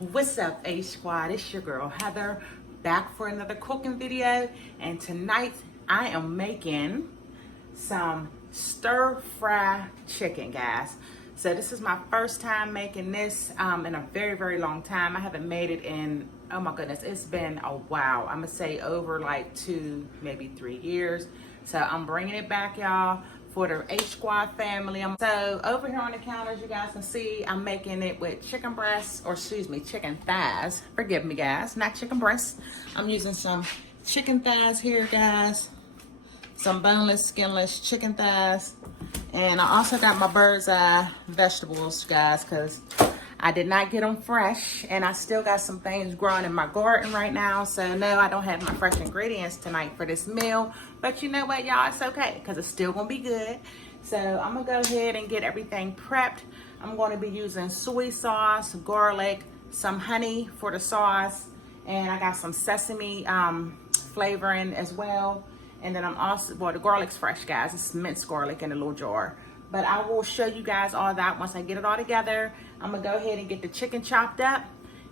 What's up, H Squad? It's your girl Heather, back for another cooking video. And tonight I am making some stir-fry chicken, guys. So this is my first time making this in a very long time. I haven't made it in, oh my goodness, it's been a while. I'm gonna say over like 2, maybe 3 years. So I'm bringing it back, y'all, for the H Squad family. So over here on the counters, you guys can see I'm making it with chicken breasts, or excuse me, chicken thighs. Forgive me, guys, not chicken breasts. I'm using some chicken thighs here, guys. Some boneless, skinless chicken thighs. And I also got my bird's eye vegetables, guys, because I did not get them fresh. And I still got some things growing in my garden right now. So no, I don't have my fresh ingredients tonight for this meal. But you know what, y'all? It's okay, because it's still going to be good. So I'm going to go ahead and get everything prepped. I'm going to be using soy sauce, garlic, some honey for the sauce. And I got some sesame flavoring as well. And then I'm also, well, the garlic's fresh, guys. It's minced garlic in a little jar. But I will show you guys all that once I get it all together. I'm gonna go ahead and get the chicken chopped up.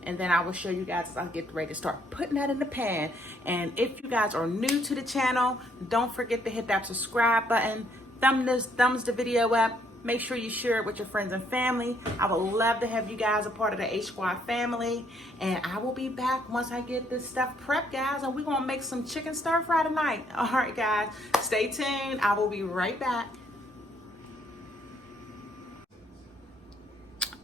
And then I will show you guys as I get ready to start putting that in the pan. And if you guys are new to the channel, don't forget to hit that subscribe button. Thumbs the video up. Make sure you share it with your friends and family. I would love to have you guys a part of the H Squad family. And I will be back once I get this stuff prepped, guys. And we're going to make some chicken stir fry tonight. All right, guys. Stay tuned. I will be right back.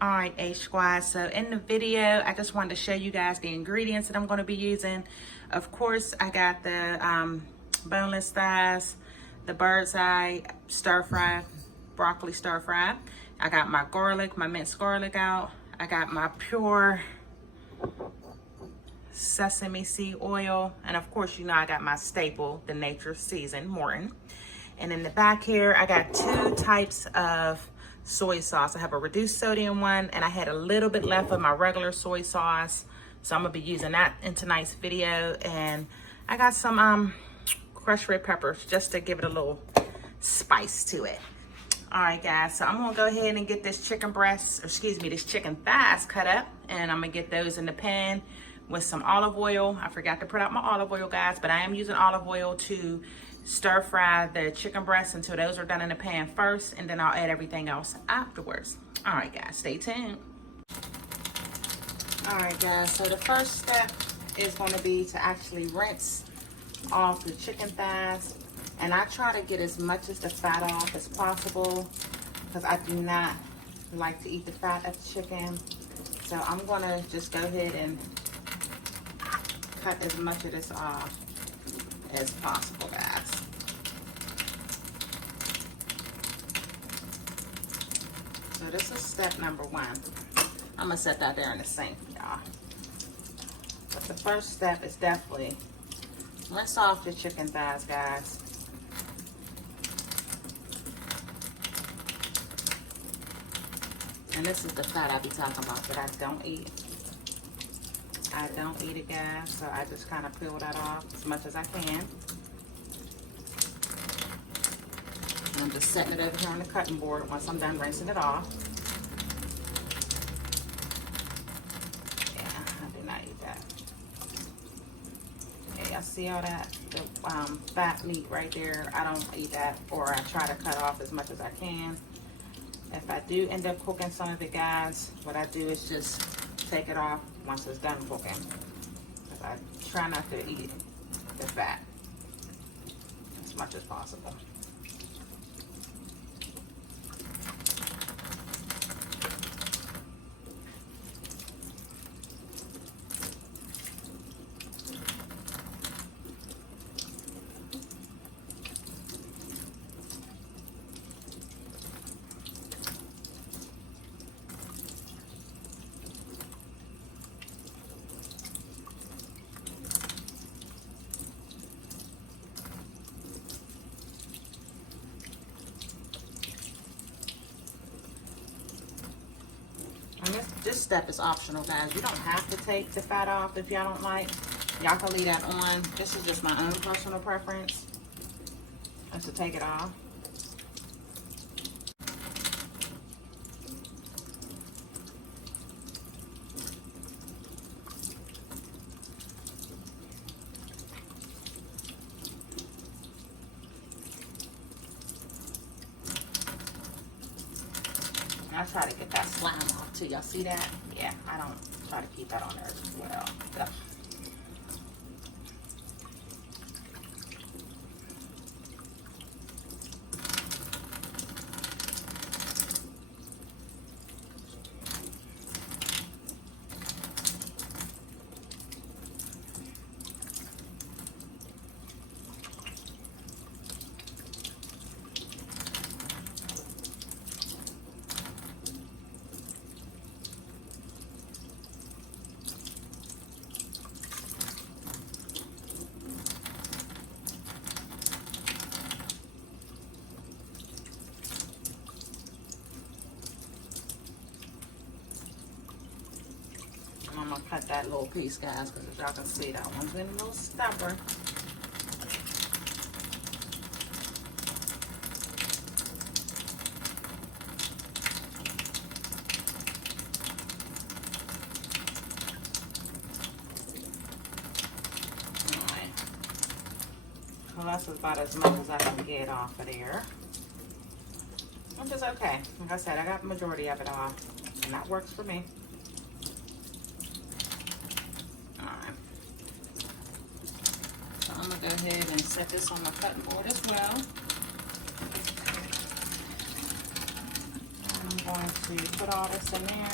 All right, H Squad. So in the video, I just wanted to show you guys the ingredients that I'm going to be using. Of course, I got the boneless thighs, the bird's eye stir fry, broccoli stir fry. I got my garlic, my minced garlic out. I got my pure sesame seed oil. And of course, you know, I got my staple, the nature seasoned Morton. And in the back here, I got 2 types of soy sauce. I have a reduced sodium one, and I had a little bit left of my regular soy sauce. So I'm gonna be using that in tonight's video. And I got some crushed red peppers just to give it a little spice to it. All right, guys, so I'm gonna go ahead and get this chicken breast, or excuse me, this chicken thighs cut up, and I'm gonna get those in the pan with some olive oil. I forgot to put out my olive oil, guys, but I am using olive oil to stir fry the chicken breasts until those are done in the pan first, and then I'll add everything else afterwards. All right, guys, stay tuned. All right, guys, so the first step is gonna be to actually rinse off the chicken thighs. And I try to get as much as the fat off as possible because I do not like to eat the fat of the chicken. So I'm gonna just go ahead and cut as much of this off as possible, guys. So this is step number 1. I'm gonna set that there in the sink, y'all. But the first step is definitely rinse off the chicken thighs, guys. And this is the fat I be talking about that I don't eat. I don't eat it, guys, so I just kind of peel that off as much as I can. And I'm just setting it over here on the cutting board once I'm done rinsing it off. Yeah, I do not eat that. Okay, y'all see all that? The fat meat right there, I don't eat that, or I try to cut off as much as I can. If I do end up cooking some of it, guys, what I do is just take it off once it's done cooking. Because I try not to eat the fat as much as possible. And this step is optional, guys. You don't have to take the fat off if y'all don't like. Y'all can leave that on. This is just my own personal preference, is to take it off. I try to get that slime off too. Y'all see that? Yeah, I don't try to keep that on there as well. Yep. I'm gonna cut that little piece, guys, because as y'all can see, that one's been a little stubborn. Alright. Well, that's about as much as I can get off of there. Which is okay. Like I said, I got the majority of it off, and that works for me. I'm gonna go ahead and set this on my cutting board as well. And I'm going to put all this in there.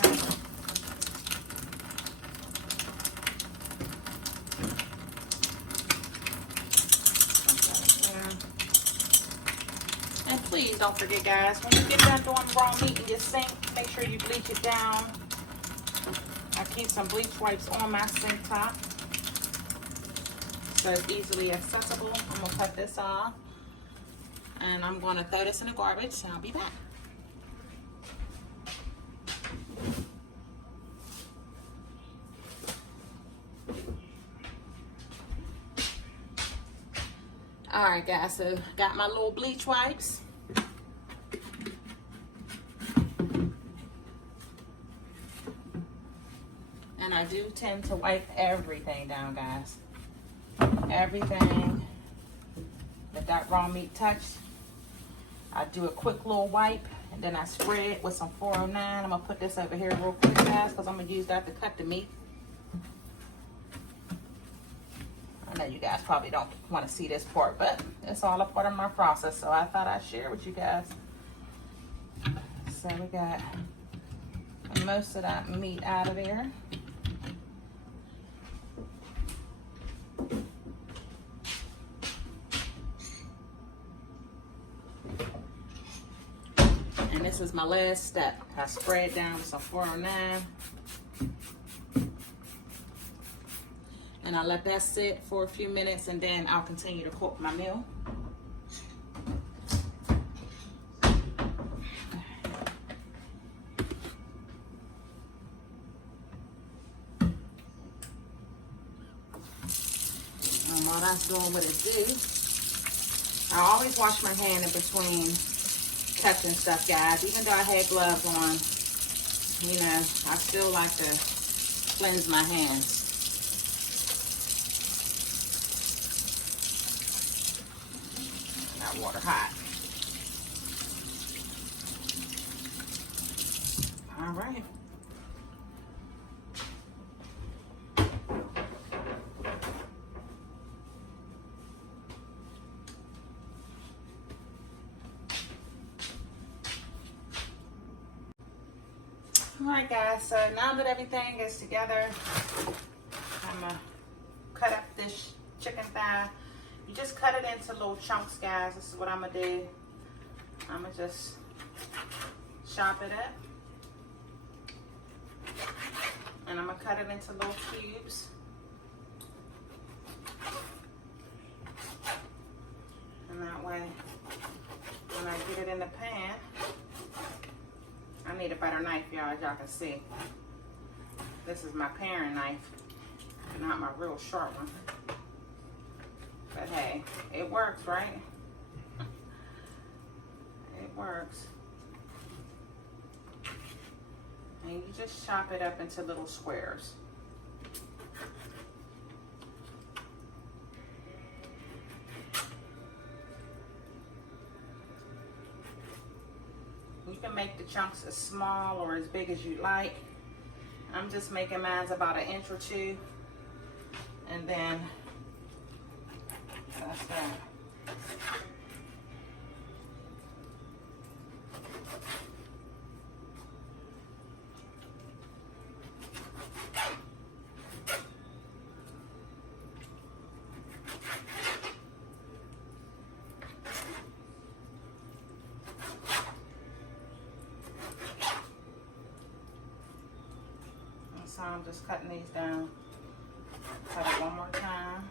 And please don't forget, guys, when you get done doing raw meat in your sink, make sure you bleach it down. I keep some bleach wipes on my sink top, so it's easily accessible. I'm gonna cut this off and I'm gonna throw this in the garbage and I'll be back. All right, guys, so got my little bleach wipes. And I do tend to wipe everything down, guys. Everything that raw meat touched, I do a quick little wipe and then I spray it with some 409. I'm gonna put this over here real quick, guys, because I'm gonna use that to cut the meat. I know you guys probably don't want to see this part, but it's all a part of my process, so I thought I'd share with you guys. So we got most of that meat out of there. And this is my last step. I spray it down with some 409. And I let that sit for a few minutes and then I'll continue to cook my meal. And while that's doing what it do, I always wash my hand in between touching stuff, guys. Even though I had gloves on, you know, I still like to cleanse my hands. Got water hot. All right. Alright, guys, so now that everything is together, I'm going to cut up this chicken thigh. You just cut it into little chunks, guys. This is what I'm going to do. I'm going to just chop it up. And I'm going to cut it into little cubes. And that way, when I get it in the pan, I need a better knife, y'all, as y'all can see. This is my paring knife, not my real sharp one. But hey, it works, right? It works. And you just chop it up into little squares. You can make the chunks as small or as big as you like. I'm just making mine about 1 inch or 2. And then that's that. So I'm just cutting these down. Cut it one more time.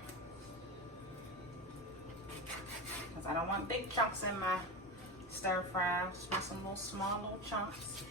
Because I don't want big chunks in my stir fry. I just want some small chunks.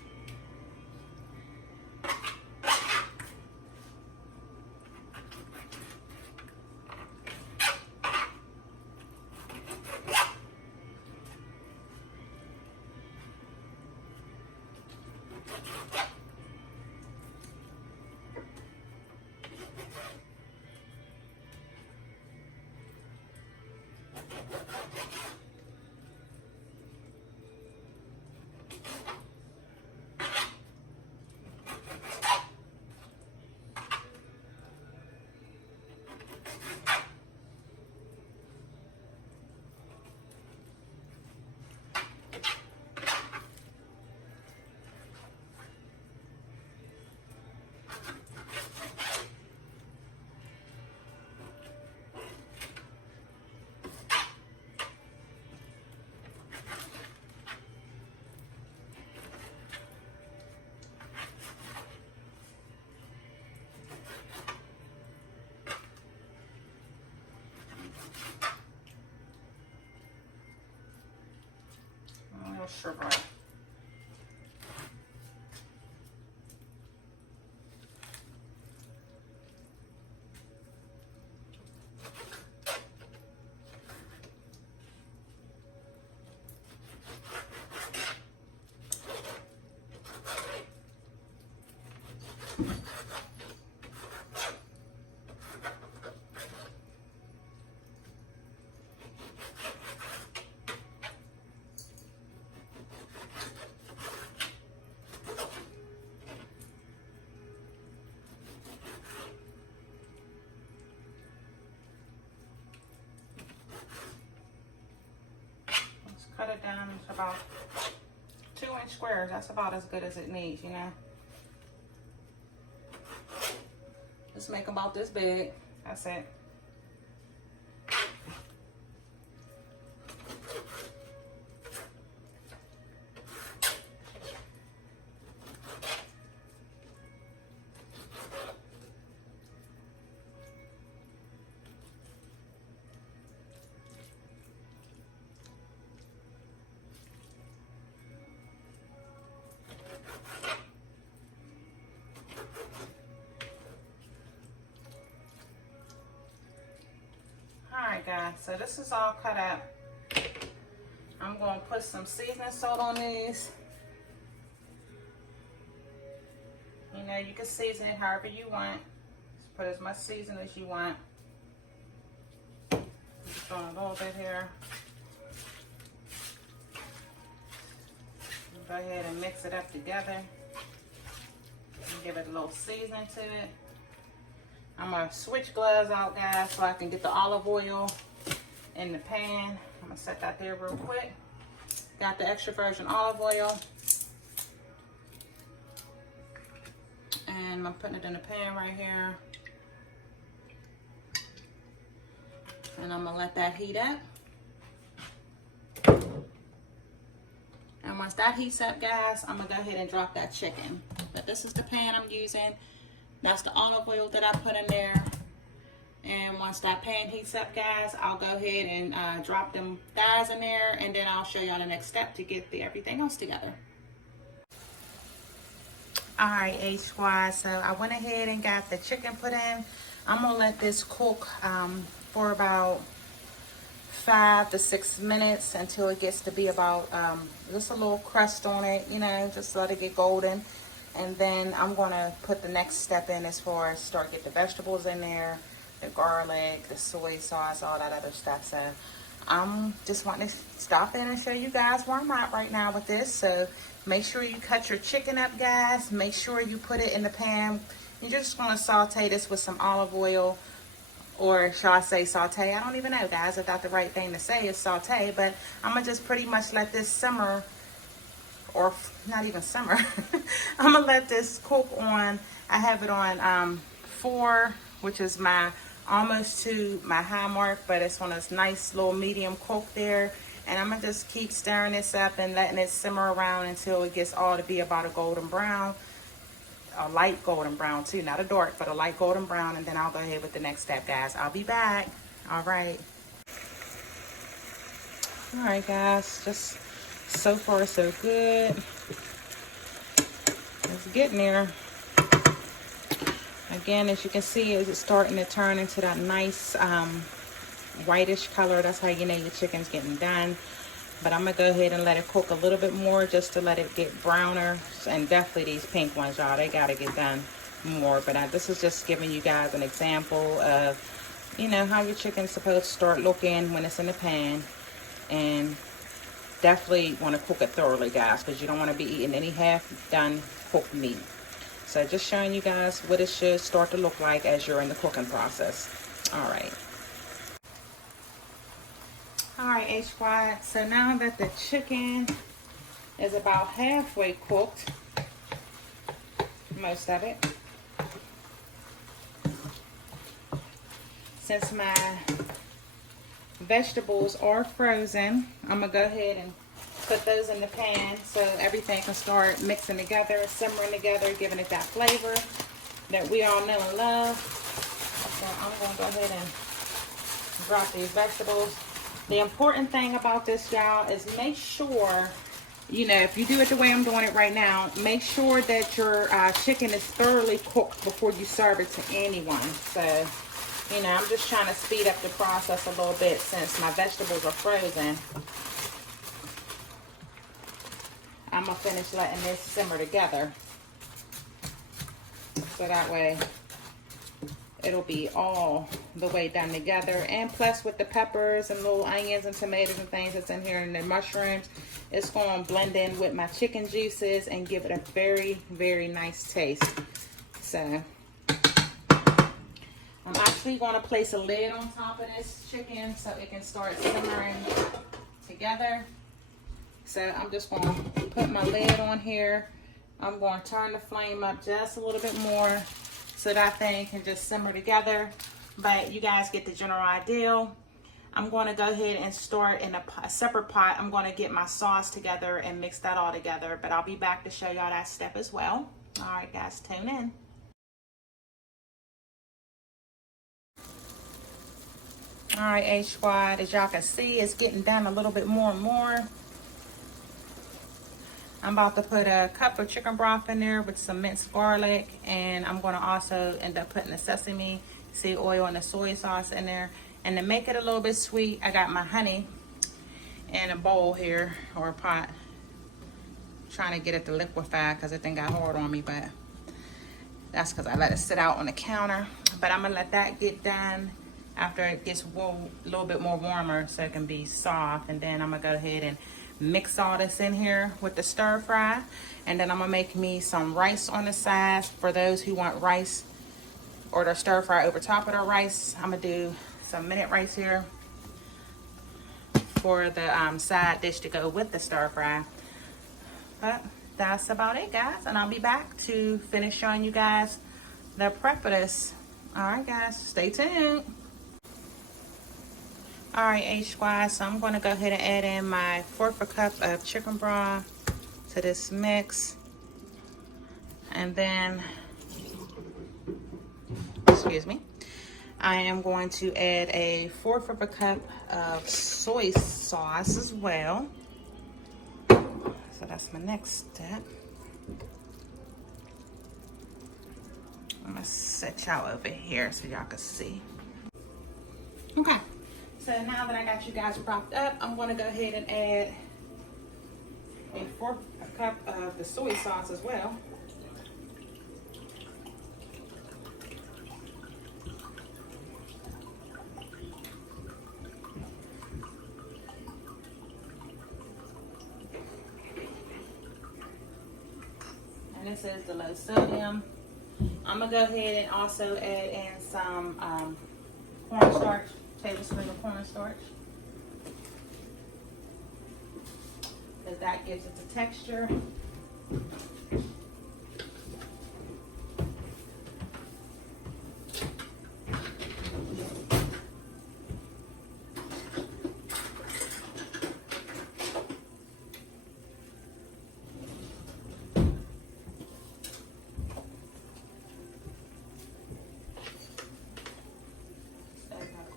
Sugar. Cut it down to about 2-inch squares. That's about as good as it needs, you know. Just make about this big. That's it. Alright guys, so this is all cut up. I'm going to put some seasoning salt on these. You know, you can season it however you want. Just put as much seasoning as you want. Just throwing a little bit here. Go ahead and mix it up together. And give it a little seasoning to it. I'm going to switch gloves out, guys, so I can get the olive oil in the pan. I'm going to set that there real quick. Got the extra virgin olive oil. And I'm putting it in the pan right here. And I'm going to let that heat up. And once that heats up, guys, I'm going to go ahead and drop that chicken. But this is the pan I'm using. That's the olive oil that I put in there. And once that pan heats up, guys, I'll go ahead and drop them thighs in there. And then I'll show y'all the next step to get everything else together. Alright, H Squad. So I went ahead and got the chicken put in. I'm going to let this cook for about 5 to 6 minutes until it gets to be about just a little crust on it, you know, just let it get golden. And then I'm going to put the next step in as far as start get the vegetables in there, the garlic, the soy sauce, all that other stuff. So I'm just wanting to stop in and show you guys where I'm at right now with this. So Make sure you cut your chicken up, guys. Make sure you put it in the pan. You're just gonna saute this with some olive oil, or shall I say saute? I don't even know, guys, if that's the right thing to say is saute, but I'm gonna just pretty much let this simmer, or not even simmer. I'm gonna let this cook on, I have it on 4, which is my almost to my high mark, but it's on this nice little medium cook there. And I'm gonna just keep stirring this up and letting it simmer around until it gets all to be about a golden brown, a light golden brown too, not a dark, but a light golden brown. And then I'll go ahead with the next step, guys. I'll be back. All right, just so far so good. It's getting there. Again, as you can see, it's starting to turn into that nice whitish color. That's how you know your chicken's getting done. But I'm gonna go ahead and let it cook a little bit more just to let it get browner. And definitely these pink ones, y'all, they gotta get done more. But this is just giving you guys an example of, you know, how your chicken's supposed to start looking when it's in the pan. And definitely want to cook it thoroughly, guys, because you don't want to be eating any half done cooked meat. So just showing you guys what it should start to look like as you're in the cooking process. All right, H Squad. So now that the chicken is about halfway cooked, most of it, since my vegetables are frozen, I'm gonna go ahead and put those in the pan so everything can start mixing together, simmering together, giving it that flavor that we all know and love. So I'm gonna go ahead and drop these vegetables. The important thing about this, y'all, is make sure, you know, if you do it the way I'm doing it right now, make sure that your chicken is thoroughly cooked before you serve it to anyone. So, you know, I'm just trying to speed up the process a little bit since my vegetables are frozen. I'm gonna finish letting this simmer together, so that way it'll be all the way done together. And plus with the peppers and little onions and tomatoes and things that's in here and the mushrooms, it's gonna blend in with my chicken juices and give it a very, very nice taste. So I'm actually gonna place a lid on top of this chicken so it can start simmering together. So I'm just going to put my lid on here. I'm going to turn the flame up just a little bit more so that thing can just simmer together. But you guys get the general idea. I'm going to go ahead and start in a separate pot. I'm going to get my sauce together and mix that all together. But I'll be back to show y'all that step as well. All right, guys, tune in. All right, H Squad, as y'all can see, it's getting done a little bit more and more. I'm about to put a cup of chicken broth in there with some minced garlic, and I'm going to also end up putting the sesame seed oil and the soy sauce in there. And to make it a little bit sweet, I got my honey in a bowl here, or a pot. I'm trying to get it to liquefy because it thing got hard on me, but that's because I let it sit out on the counter. But I'm going to let that get done after it gets a little bit more warmer so it can be soft. And then I'm going to go ahead and mix all this in here with the stir fry, and then I'm gonna make me some rice on the side for those who want rice or the stir fry over top of the rice. I'm gonna do some minute rice here for the side dish to go with the stir fry. But that's about it, guys, and I'll be back to finish showing you guys the prep for this. All right, guys, stay tuned. All right, H Squad, so I'm going to go ahead and add in my 1/4 cup of chicken broth to this mix. And then, excuse me, I am going to add a 1/4 cup of soy sauce as well. So that's my next step. I'm going to set y'all over here so y'all can see. Okay. So now that I got you guys propped up, I'm going to go ahead and add a 1/4 cup of the soy sauce as well. And this is the low sodium. I'm gonna go ahead and also add in some cornstarch, tablespoon of cornstarch, because that gives it the texture.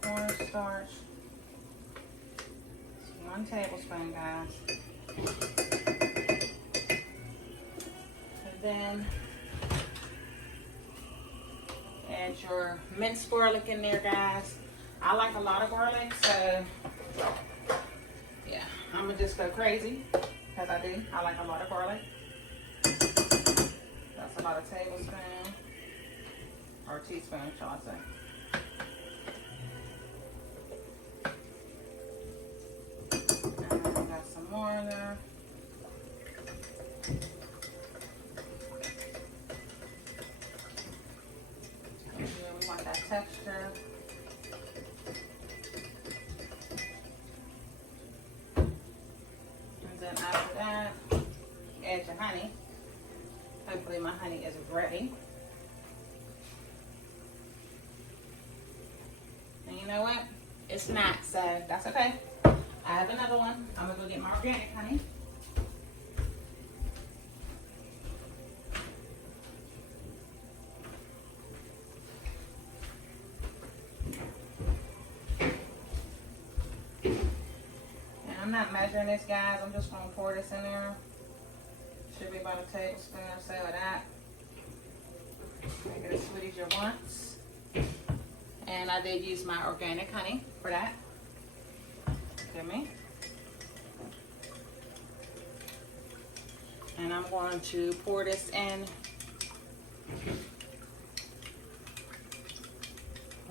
Cornstarch, 1 tablespoon, guys. And then add your minced garlic in there, guys. I like a lot of garlic, so yeah, I'm gonna just go crazy because I do. I like a lot of garlic. That's a lot of tablespoon or teaspoon, shall I say. More in there. We want that texture. And then after that, add your honey. Hopefully my honey is ready. And you know what? It's not, so that's okay. I have another one. I'm gonna go get my organic honey. And I'm not measuring this, guys. I'm just gonna pour this in there. Should be about a tablespoon or so of that. Make it as sweet as you want. And I did use my organic honey for that. Me. And I'm going to pour this in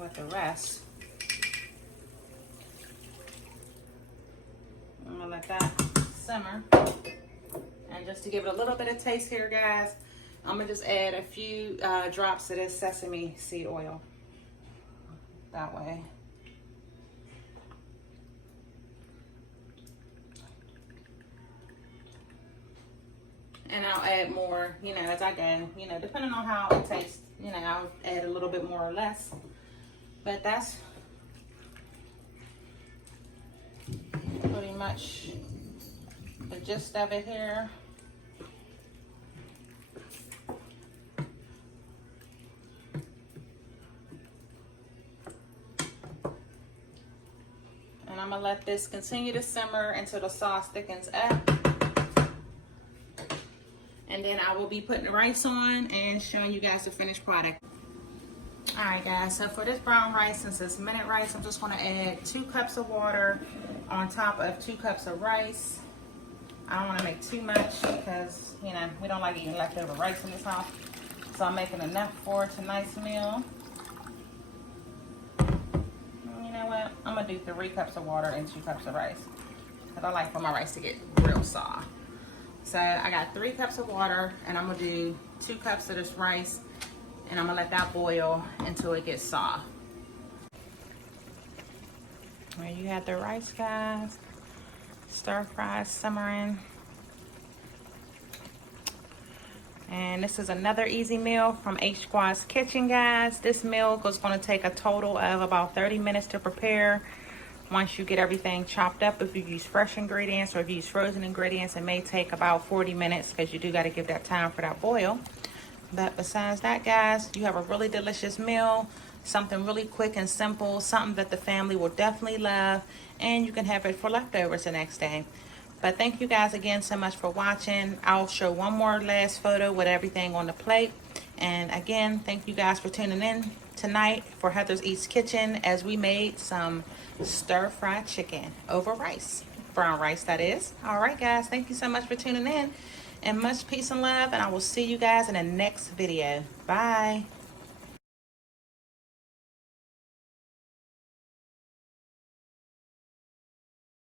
with the rest. I'm gonna let that simmer. And just to give it a little bit of taste here, guys, I'm gonna just add a few drops of this sesame seed oil. That way. And I'll add more, you know, as I go, you know, depending on how it tastes, you know, I'll add a little bit more or less. But that's pretty much the gist of it here. And I'm gonna let this continue to simmer until the sauce thickens up. And then I will be putting the rice on and showing you guys the finished product. All right, guys, so for this brown rice, since it's minute rice, I'm just gonna add 2 cups of water on top of 2 cups of rice. I don't wanna make too much because, you know, we don't like eating leftover rice in this house. So I'm making enough for tonight's meal. You know what? I'm gonna do 3 cups of water and 2 cups of rice because I like for my rice to get real soft. So I got 3 cups of water and I'm gonna do 2 cups of this rice and I'm gonna let that boil until it gets soft. There you have the rice, guys. Stir fry simmering. And this is another easy meal from H Squad's Kitchen, guys. This meal is gonna take a total of about 30 minutes to prepare. Once you get everything chopped up, if you use fresh ingredients or if you use frozen ingredients, it may take about 40 minutes because you do got to give that time for that boil. But besides that, guys, you have a really delicious meal, something really quick and simple, something that the family will definitely love, and you can have it for leftovers the next day. But thank you guys again so much for watching. I'll show one more last photo with everything on the plate. And again, thank you guys for tuning in tonight for Heather's Eats Kitchen as we made some stir-fried chicken over rice. Brown rice, that is. All right, guys, thank you so much for tuning in. And much peace and love, and I will see you guys in the next video. Bye.